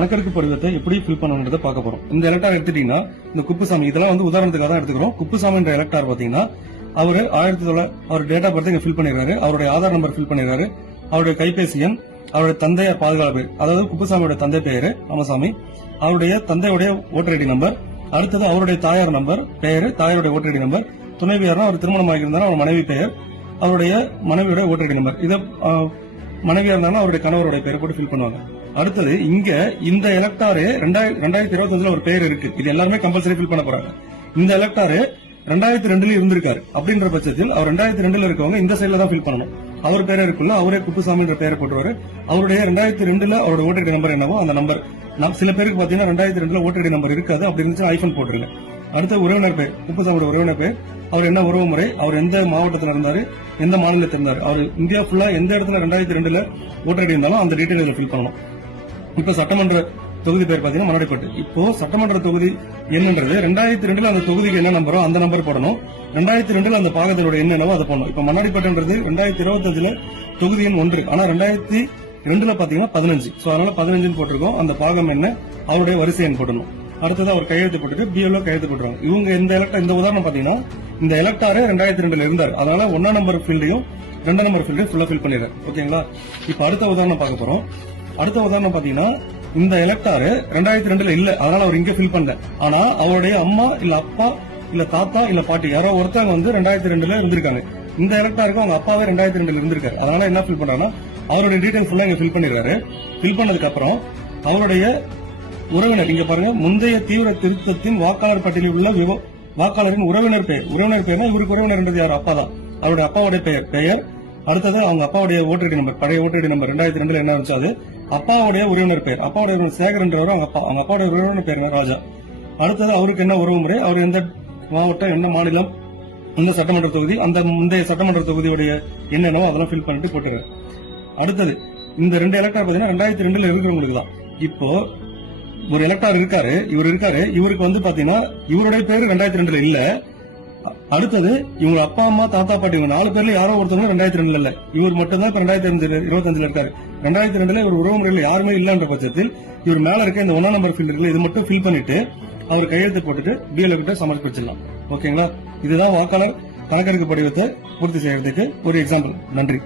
கணக்கெடுப்பு படிவத்தை எப்படி ஃபில் பண்ணணுன்றத பார்க்க போறோம். இந்த எலக்டார் எடுத்துட்டீங்கன்னா இந்த குப்புசாமி இதெல்லாம் வந்து உதாரணத்துக்காக தான் எடுத்துக்கிறோம். குப்புசாமின்ற எலக்டார் பாத்தீங்கன்னா அவரு அவர் டேட் ஆஃப் பர்த் இங்க ஃபில் பண்ணிருக்காரு, அவருடைய ஆதார் நம்பர் ஃபில் பண்ணிருக்காரு, அவருடைய கைபேசி எண், அவருடைய தந்தையார் பாதுகாப்பு, அதாவது குப்புசாமியோட தந்தை பெயரு ராமசாமி, அவருடைய தந்தையுடைய ஓட்டர் ஐடி நம்பர், அடுத்தது அவருடைய தாயார் நம்பர் பெயரு, தாயாருடைய ஓட்டர் ஐடி நம்பர், துணைவியார் அவர் திருமணம் ஆகியிருந்தாலும் அவர் மனைவி பெயர், அவருடைய மனைவியோட ஓட்டர் ஐடி நம்பர், இதை மனைவியா இருந்தாலும் அவருடைய கணவருடைய பெயரை போட்டு ஃபில் பண்ணுவாங்க. அடுத்தது இங்க இந்த எலக்டாரு 2025 ஒரு பெயர் இருக்கு, இது எல்லாருமே கம்பல்சரி ஃபில் பண்ண போறாங்க. இந்த எலக்டாரு 2002 இருந்திருக்காரு அப்படின்ற பட்சத்தில் அவர் 2002 இருக்கவங்க இந்த சைட்ல தான் ஃபில் பண்ணணும். அவர் பேரே இருக்குல்ல, அவரே குப்புசாமின்ற பெயரை போட்டுருவாரு. அவருடைய 2002 அவரோட ஓட்டர் ஐடி நம்பர் என்னவோ அந்த நம்பர், சில பேருக்கு பாத்தீங்கன்னா 2002 ஓட்டர் ஐடி நம்பர் இருக்காது, அப்படி இருந்துச்சு ஐபோன் போட்டுருங்க. அடுத்த உறவினர் பேர், குப்புசாமியோட உறவினர் பேர், அவர் என்ன உறவு முறை, அவர் எந்த மாவட்டத்தில் இருந்தாரு, எந்த மாநிலத்தில் இருந்தாரு, அவர் இந்தியா ஃபுல்லா எந்த இடத்துல 2002 ஓட்டர் ஐடி இருந்தாலும் அந்த டீடைல் ஃபில் பண்ணணும். இப்ப சட்டமன்ற தொகுதி பேர் பாத்தீங்கன்னா மண்ணாடிப்பட்டு. இப்போ சட்டமன்ற தொகுதி என்னன்றது 2002 அந்த தொகுதிக்கு என்ன நம்பரோ அந்த நம்பர் போடணும். 2002 அந்த பாகத்தினோட என்னவோ அதை போடணும். இப்ப மண்ணாடிப்பட்டுன்றது 2025 தொகுதி எண் 1, ஆனா 2002 பாத்தீங்கன்னா 15, சோ அதனால 15 போட்டிருக்கோம். அந்த பாகம் என்ன, அவருடைய வரிசை எண் போடணும். அடுத்தது அவர் கையெழுத்து போட்டுட்டு பிஎல்ஓ கையெழுத்து போட்டுருவாங்க. இவங்க இந்த உதாரணம் பாத்தீங்கன்னா இந்த எலக்டாரு 2002 இருந்தாரு, அதனால 1 நம்பர் ஃபீல்டையும் 2 நம்பர் ஃபீல்டையும் ஃபுல்லா ஃபில் பண்ணிடுறாரு. ஓகேங்களா? இப்ப அடுத்த உதாரணம் பார்க்க போறோம். அடுத்த உதாரணம் பாத்தீங்கன்னா இந்த எலக்டாரு 2002 இல்ல, அதனால அவர் இங்க ஃபில் பண்ணல. ஆனா அவருடைய அம்மா இல்ல அப்பா இல்ல தாத்தா இல்ல பாட்டி யாரோ ஒருத்தவங்க வந்து 2002 இருந்திருக்காங்க. இந்த எலக்டாருக்கு அவங்க அப்பாவே 2002 இருந்திருக்காரு, அதனால என்ன ஃபில் பண்றாங்கன்னா அவருடைய டீடைல் ஃபுல்லா இங்க ஃபில் பண்ணிடுறாரு. ஃபில் பண்ணதுக்கு அப்புறம் அவருடைய உறவினர், இங்க பாருங்க, முந்தைய தீவிர திருத்தத்தின் வாக்காளர் பட்டியலில் உள்ள வாக்காளரின் உறவினர் பெயர்னா இவருக்கு உறவினர் யார், அப்பா தான். அவருடைய அப்பாவுடைய பெயர், அடுத்தது அவங்க அப்பாவுடைய ஓட்டர் ஐடி நம்பர், பழைய ஓட்டர் ஐடி நம்பர் 2002 என்ன இருந்துச்சு அது, அப்பாவுடைய உறவினர் பெயர், அப்பாவுடைய சேகர் என்றவர் அவங்க அப்பாவுடைய உறவினர் பெயர் ராஜா. அடுத்தது அவருக்கு என்ன உறவு முறை, அவர் எந்த மாவட்டம், என்ன மாநிலம், எந்த சட்டமன்ற தொகுதி, அந்த முந்தைய சட்டமன்ற தொகுதியுடைய என்னென்னவோ அதெல்லாம் ஃபில் பண்ணிட்டு போட்டுரு. அடுத்தது இந்த 2 எலக்டார் பாத்தீங்கன்னா 2002 இருக்கிறவங்களுக்கு தான். இப்போ ஒரு எலக்டார் இருக்காரு, இவருக்கு வந்து பாத்தீங்கன்னா இவருடைய பேரு 2002 இல்ல. அடுத்தது இவங்க அப்பா அம்மா தாத்தா பாட்டி இவங்க 4 பேர்ல யாரோ ஒருத்தவங்க 2002 இல்ல, இவர் மட்டும் தான் இப்ப 2025 இருக்காரு. 2002 இவர் உறவு முறையில் யாருமே இல்லன்ற பட்சத்தில் இவர் மேல இருக்க இந்த 1 நம்பர் ஃபீல்ட் இருக்குல்ல, இது மட்டும் ஃபில் பண்ணிட்டு அவர் கையெழுத்து போட்டுட்டு பிஎல்ஓ கிட்ட சமர்ப்பிச்சிடலாம். ஓகேங்களா? இதுதான் வாக்காளர் கணக்கெடுப்பு படிவத்தை பூர்த்தி செய்யறதுக்கு ஒரு எக்ஸாம்பிள். நன்றி.